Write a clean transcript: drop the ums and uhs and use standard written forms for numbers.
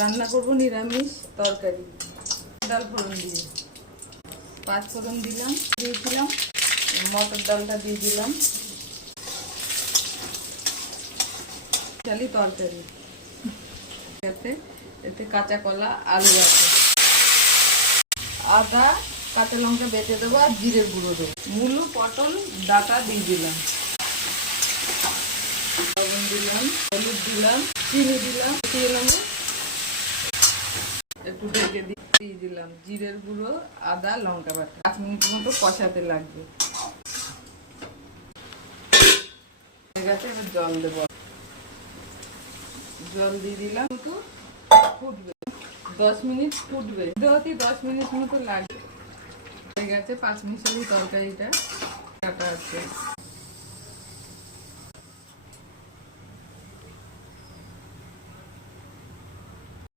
রান্না করব নিরামিষ তরকারি। ডাল ফোড়ন দিয়ে 5 ফোড়ন দিলাম, দিয়েছিলাম মটর ডালটা দিয়ে দিলাম। চালি তরকারি এতে কাঁচা কলা আলু আছে, আদা কাঁচা লঙ্কা বেটে দেবো আর জিরের গুঁড়ো দেবো। মূলো পটল ডাটা দিয়ে দিলাম, লবণ দিলাম, হলুদ দিলাম, চিনি দিলাম, একটু ঢেকে দিয়ে দিলাম জিরের গুঁড়ো আদা লঙ্কা বাটা। 5 মিনিট মতো কষাতে লাগবে। ঠিক আছে, এবার জল দেবো, জল দিয়ে দিলাম, ফুটবে 10 মিনিট ফুটবে, 10 মিনিট মতো লাগবে। ঠিক আছে, 5 মিশালি তরকারিটা কাটা আছে।